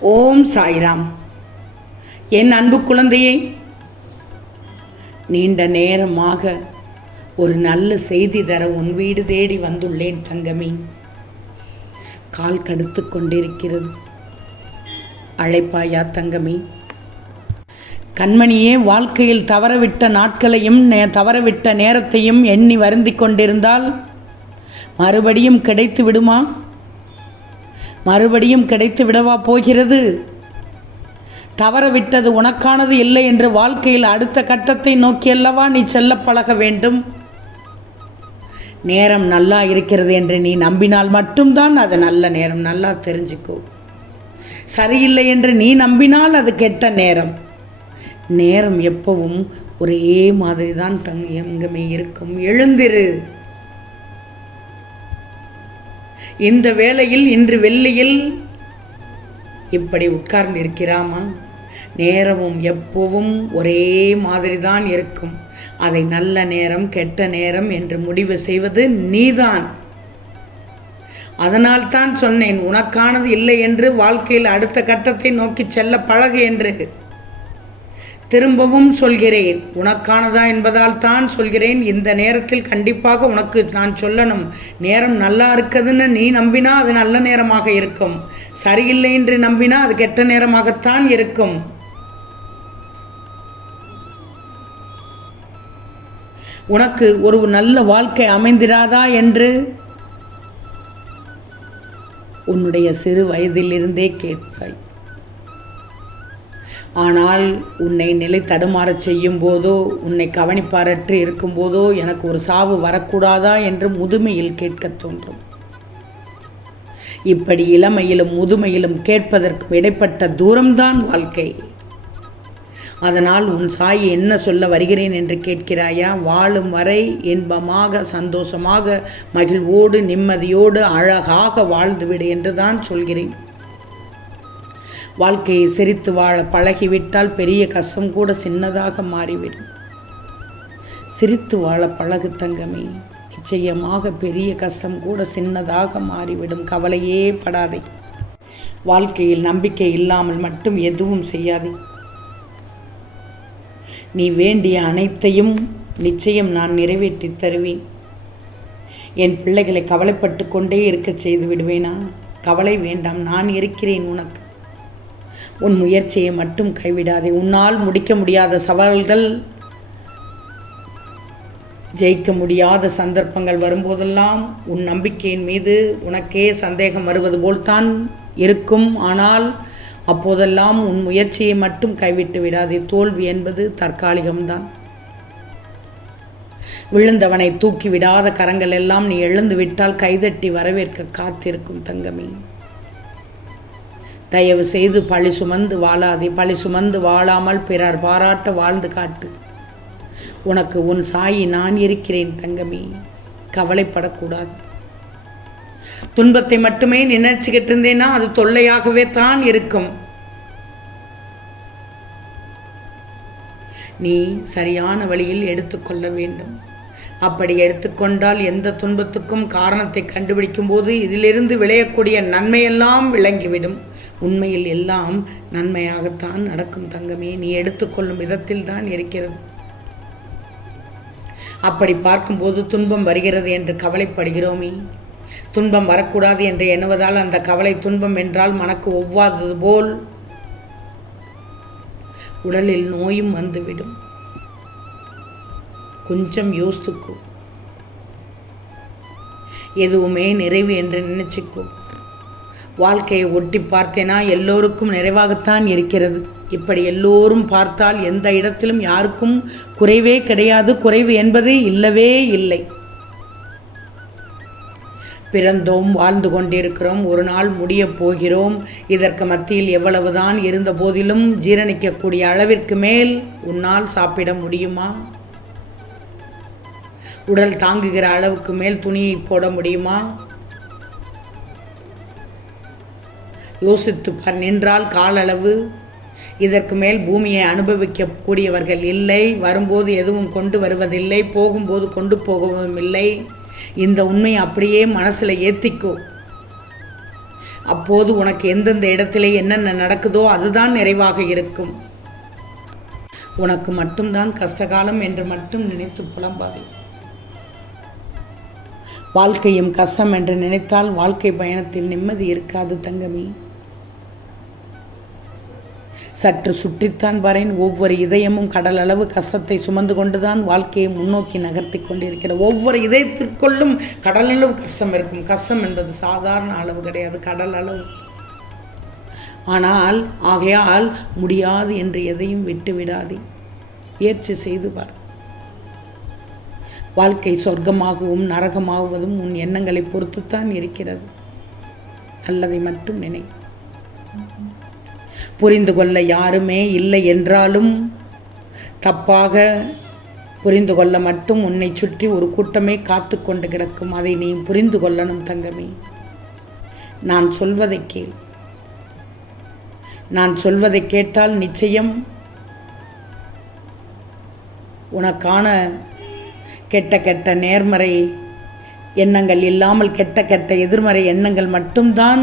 ஓம் சாய்ராம். என் அன்பு குழந்தையே நீண்ட நேரமாக ஒரு நல்ல செய்தி தர உன் வீடு தேடி வந்துள்ளேன் தங்கமே. கால் கடுத்து கொண்டிருக்கிறது. அழைப்பாயா தங்கமே? கண்மணியே வாழ்க்கையில் தவறவிட்ட நாட்களையும் நே- தவறவிட்ட நேரத்தையும் எண்ணி வருந்திக் கொண்டிருந்தால் மறுபடியும் கிடைத்து விடுமா? மறுபடியும் கிடைத்து விடவா போகிறது? தவறவிட்டது உனக்கானது இல்லை என்று வாழ்க்கையில் அடுத்த கட்டத்தை நோக்கியல்லவா நீ செல்ல பழக வேண்டும்? நேரம் நல்லா இருக்கிறது என்று நீ நம்பினால் மட்டும்தான் அது நல்ல நேரம். நல்லா தெரிஞ்சுக்கோ. சரியில்லை என்று நீ நம்பினால் அது கெட்ட நேரம். நேரம் எப்பவும் ஒரே மாதிரி தான் தங் எங்கமே இருக்கும். எழுந்திரு. இந்த வேளையில் இன்று வெள்ளியில். இப்படி உட்கார்ந்து இருக்கிறாமா நேரமும் எப்பவும் ஒரே மாதிரி தான் இருக்கும். அதை நல்ல நேரம் கெட்ட நேரம் என்று முடிவு செய்வது நீதான். அதனால் தான் சொன்னேன் உனக்கானது இல்லை என்று வாழ்க்கையில் அடுத்த கட்டத்தை நோக்கி செல்ல பழகு என்று. திரும்பவும் சொல்கிறேன். உனக்கானதா என்பதால் தான் சொல்கிறேன். இந்த நேரத்தில் கண்டிப்பாக உனக்கு நான் சொல்லணும். நேரம் நல்லா இருக்குதுன்னு நீ நம்பினா அது நல்ல நேரமாக இருக்கும். சரியில்லை என்று நம்பினா அது கெட்ட நேரமாகத்தான் இருக்கும். உனக்கு ஒரு நல்ல வாழ்க்கை அமைந்திராதா என்று? உன்னுடைய சிறு வயதிலிருந்தே கேட்பாய். ஆனால் உன்னை நிலை தடுமாறச் செய்யும் போதோ உன்னை கவனிப்பாரற்று இருக்கும்போதோ எனக்கு ஒரு சாவு வரக்கூடாதா என்று முதுமையில் கேட்கத் தோன்றும். இப்படி இளமையிலும் முதுமையிலும் கேட்பதற்கும் இடைப்பட்ட தூரம்தான் வாழ்க்கை. அதனால் உன் சாய் என்ன சொல்ல வருகிறேன் என்று கேட்கிறாயா? வாழும் வரை இன்பமாக சந்தோஷமாக மகிழ்வோடு நிம்மதியோடு அழகாக வாழ்ந்துவிடு என்று தான் சொல்கிறேன். வாழ்க்கையை சிரித்து வாழ பழகிவிட்டால் பெரிய கஷ்டம் கூட சின்னதாக மாறிவிடும். சிரித்து வாழ பழகு தங்கமே நிச்சயமாக பெரிய கஷ்டம் கூட சின்னதாக மாறிவிடும். கவலையே படாதே. வாழ்க்கையில் நம்பிக்கை இல்லாமல் மட்டும் எதுவும் செய்யாதே. நீ வேண்டிய அனைத்தையும் நிச்சயம் நான் நிறைவேற்றி தருவேன். என் பிள்ளைகளை கவலைப்பட்டு கொண்டே இருக்கச் செய்து விடுவேனா? கவலை வேண்டாம் நான் இருக்கிறேன் உனக்கு. உன் முயற்சியை மட்டும் கைவிடாதே. உன்னால் முடிக்க முடியாத சவால்கள் ஜெயிக்க முடியாத சந்தர்ப்பங்கள் வரும்போதெல்லாம் உன் நம்பிக்கையின் மீது உனக்கே சந்தேகம் வருவது போல்தான் இருக்கும். ஆனால் அப்போதெல்லாம் உன் முயற்சியை மட்டும் கைவிட்டு விடாதே. தோல்வி என்பது தற்காலிகம்தான். விழுந்தவனை தூக்கி விடாத கரங்கள் எல்லாம் நீ எழுந்து விட்டால் கைதட்டி வரவேற்க காத்திருக்கும் தங்கமே. தயவு செய்து பழி சுமந்து வாழாதே பழி சுமந்து வாழாமல் பிறர் பாராட்ட வாழ்ந்து காட்டு. உனக்கு உன் சாயி நான் இருக்கிறேன் தங்கமே கவலைப்படக்கூடாது. துன்பத்தை மட்டுமே நினைச்சுக்கிட்டு இருந்தேன்னா அது தொல்லையாகவே தான் இருக்கும். நீ சரியான வழியில் எடுத்துக்கொள்ள வேண்டும். அப்படி எடுத்துக்கொண்டால் எந்த துன்பத்துக்கும் காரணத்தை கண்டுபிடிக்கும் போது இதிலிருந்து விளையக்கூடிய நன்மையெல்லாம் விளங்கிவிடும். உண்மையில் எல்லாம் நன்மையாகத்தான் நடக்கும் தங்கமே. நீ எடுத்துக்கொள்ளும் விதத்தில் தான் இருக்கிறது. அப்படி பார்க்கும்போது துன்பம் வருகிறது என்று கவலைப்படுகிறோமே. துன்பம் வரக்கூடாது என்று எண்ணுவதால் அந்த கவலை துன்பம் என்றால் மனக்கு ஒவ்வாதது போல் உடலில் நோயும் வந்துவிடும். கொஞ்சம் யோசித்துக்கோ. எதுவுமே நிறைவு என்று நினைச்சுக்கோ. வாழ்க்கையை ஒட்டி பார்த்தேனா எல்லோருக்கும் நிறைவாகத்தான் இருக்கிறது. இப்படி எல்லோரும் பார்த்தால் எந்த இடத்திலும் யாருக்கும் குறைவே கிடையாது. குறைவு என்பதே இல்லவே இல்லை. பிறந்தோம் வாழ்ந்து கொண்டிருக்கிறோம் ஒரு நாள் முடிய போகிறோம். இதற்கு மத்தியில் எவ்வளவுதான் இருந்த போதிலும் ஜீரணிக்கக்கூடிய அளவிற்கு மேல் உன்னால் சாப்பிட முடியுமா? உடல் தாங்குகிற அளவுக்கு மேல் துணியை போட முடியுமா? யோசித்து நின்றால் காலளவு. இதற்கு மேல் பூமியை அனுபவிக்கக்கூடியவர்கள் இல்லை. வரும்போது எதுவும் கொண்டு வருவதில்லை. போகும்போது கொண்டு போகவும் இல்லை. இந்த உண்மையை அப்படியே மனசில் ஏற்றிக்கோ அப்போது உனக்கு எந்தெந்த இடத்திலே என்னென்ன நடக்குதோ அதுதான் நிறைவாக இருக்கும். உனக்கு மட்டும்தான் கஷ்டகாலம் என்று மட்டும் நினைத்து புலம்பாதே. வாழ்க்கையும் கஷ்டம் என்று நினைத்தால் வாழ்க்கை பயணத்தில் நிம்மதி இருக்காது தங்கமி. சற்று சுற்றித்தான் வரேன். ஒவ்வொரு இதயமும் கடல் அளவு கஷ்டத்தை சுமந்து கொண்டுதான் வாழ்க்கையை முன்னோக்கி நகர்த்தி கொண்டிருக்கிறது. ஒவ்வொரு இதயத்திற்குள்ளும் கடல் அளவு கஷ்டம் இருக்கும். கஷ்டம் என்பது சாதாரண அளவு கிடையாது கடல் அளவு. ஆனால் ஆகையால் முடியாது என்று எதையும் விட்டு விடாதே முயற்சி செய்து பார். வாழ்க்கை சொர்க்கமாகவும் நரகமாகுவதும் உன் எண்ணங்களை பொறுத்துத்தான் இருக்கிறது. நல்லதை மட்டும் நினை. புரிந்து கொள்ள யாருமே இல்லை என்றாலும் தப்பாக புரிந்து கொள்ள மட்டும் உன்னை சுற்றி ஒரு கூட்டமே காத்து கொண்டு கிடக்கும். அதை நீ புரிந்து கொள்ளணும் தங்கமே. நான் சொல்வதை கேள். நான் சொல்வதை கேட்டால் நிச்சயம் உனக்கான கெட்ட கெட்ட நேர்மறை எண்ணங்கள் இல்லாமல் கெட்ட கெட்ட எதிர்மறை எண்ணங்கள் மட்டும்தான்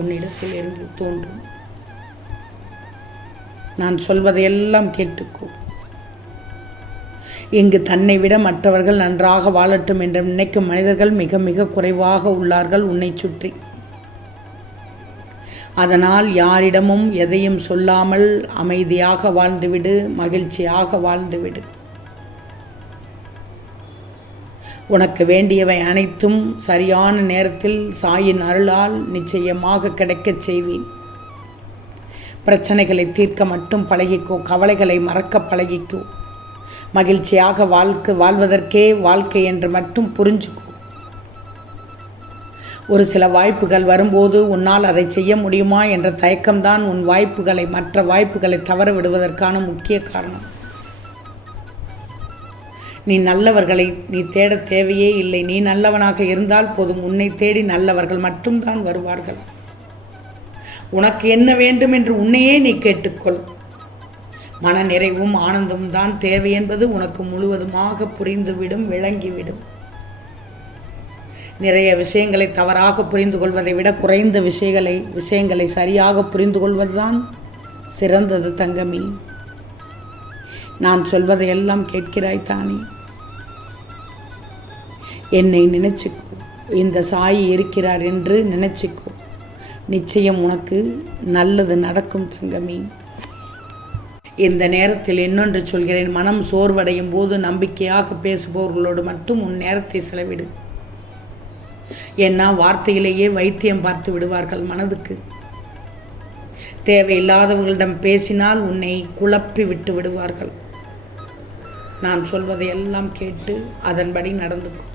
உன்னிடத்தில் இருந்து தோன்றும். நான் சொல்வதையெல்லாம் கேட்டுக்கோ. இங்கு தன்னை விட மற்றவர்கள் நன்றாக வாழட்டும் என்று நினைக்கும் மனிதர்கள் மிக மிக குறைவாக உள்ளார்கள் உன்னை சுற்றி. அதனால் யாரிடமும் எதையும் சொல்லாமல் அமைதியாக வாழ்ந்துவிடு மகிழ்ச்சியாக வாழ்ந்துவிடு. உனக்கு வேண்டியவை அனைத்தும் சரியான நேரத்தில் சாயின் அருளால் நிச்சயமாக கிடைக்கச் செய்வேன். பிரச்சனைகளை தீர்க்க மட்டும் பழகிக்கோ கவலைகளை மறக்க பழகிக்கோ. மகிழ்ச்சியாக வாழ்க்கை வாழ்வதற்கே வாழ்க்கை என்று மட்டும் புரிஞ்சுக்கோ. ஒரு சில வாய்ப்புகள் வரும்போது உன்னால் அதை செய்ய முடியுமா என்ற தயக்கம்தான் உன் வாய்ப்புகளை மற்ற வாய்ப்புகளை தவற விடுவதற்கான முக்கிய காரணம். நீ நல்லவர்களை நீ தேட தேவையே இல்லை. நீ நல்லவனாக இருந்தால் போதும். உன்னை தேடி நல்லவர்கள் மட்டும்தான் வருவார்கள். உனக்கு என்ன வேண்டும் என்று உன்னையே நீ கேட்டுக்கொள். மன நிறைவும் ஆனந்தமும் தான் தேவை என்பது உனக்கு முழுவதுமாக புரிந்துவிடும் விளங்கிவிடும். நிறைய விஷயங்களை தவறாக புரிந்து கொள்வதை விட குறைந்த விஷயங்களை விஷயங்களை சரியாக புரிந்து கொள்வதுதான் சிறந்தது தங்கமி. நான் சொல்வதையெல்லாம் கேட்கிறாய் தானே? என்னை நினச்சிக்கோ. இந்த சாயி இருக்கிறார் என்று நினச்சிக்கோ. நிச்சயம் உனக்கு நல்லது நடக்கும் தங்கமி. இந்த நேரத்தில் இன்னொன்று சொல்கிறேன். மனம் சோர்வடையும் போது நம்பிக்கையாக பேசுபவர்களோடு மட்டும் உன் நேரத்தை செலவிடு. ஏன்னா வார்த்தையிலேயே வைத்தியம் பார்த்து விடுவார்கள் மனதுக்கு. தேவையில்லாதவர்களிடம் பேசினால் உன்னை குழப்பி விட்டு விடுவார்கள். நான் சொல்வதை எல்லாம் கேட்டு அதன்படி நடந்துக்கும்